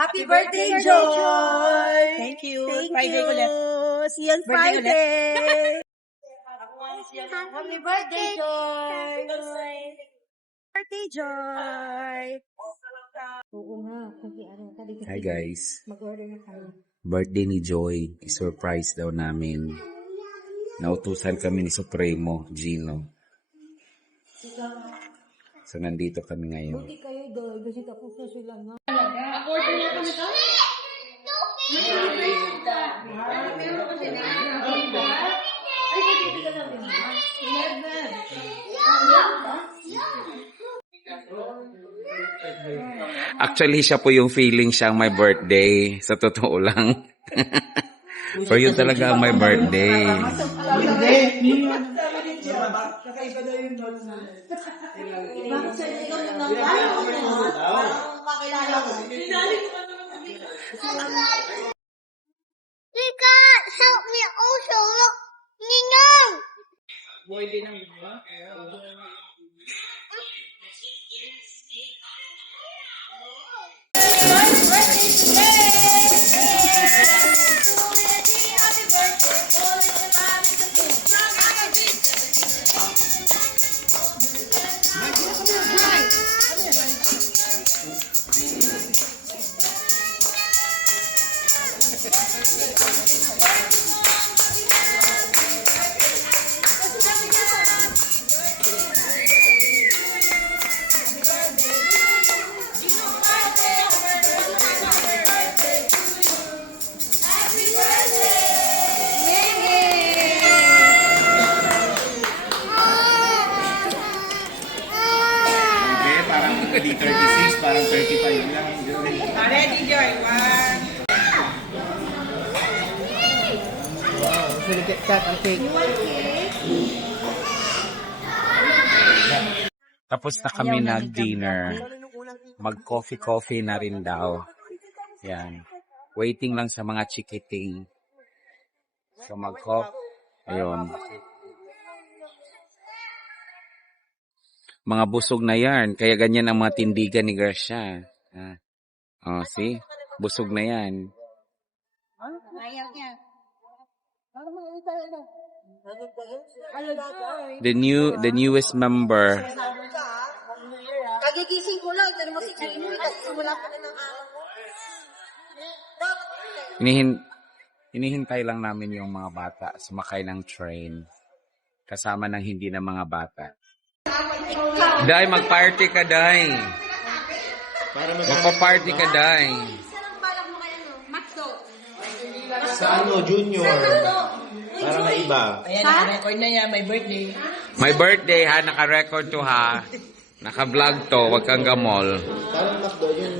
Happy birthday, Joy! Thank you. Thank Friday you. ulit. See you on Birthday Friday. Happy birthday, Joy! Birthday, Joy! Oo nga, kasi ano, Hi guys, mag-order na kami. birthday ni Joy, i-surprise daw namin. Nautusan kami ni Supremo, Gino. So nandito kami ngayon. Buti kayo doon, kasi tapos na sila na. Actually, siya po yung feeling siyang my birthday. Sa totoo lang. For you talaga ang my birthday. You guys help me also look. Ninong! Parang di 36, parang 35 lang. Ready, Joy. One. Wow, gusto ni Kat ang cake. Tapos na kami nag-dinner. Mag-coffee na rin daw. Yan. Waiting lang sa mga chikiting. So mag-coffee. Ayun. Mga busog na yan. Kaya ganyan ang mga tindigan ni Gracia. Oh, see? Busog na yan. Ayaw niya. The newest member. Kagigising ko lang, pero mas ikalimutan kasi wala pa na ng araw. Hinihintay lang namin yung mga bata sumakay ng train. Kasama ng hindi na mga bata. Day, mag-party ka, Day. Magpa-party ka, Day. Sa ano, Junior? Para na iba. Ayan, naka-record na yan. My birthday. My birthday, ha? Naka-record to, ha? Naka-vlog to. Wag kang gamol. Parang McDo yung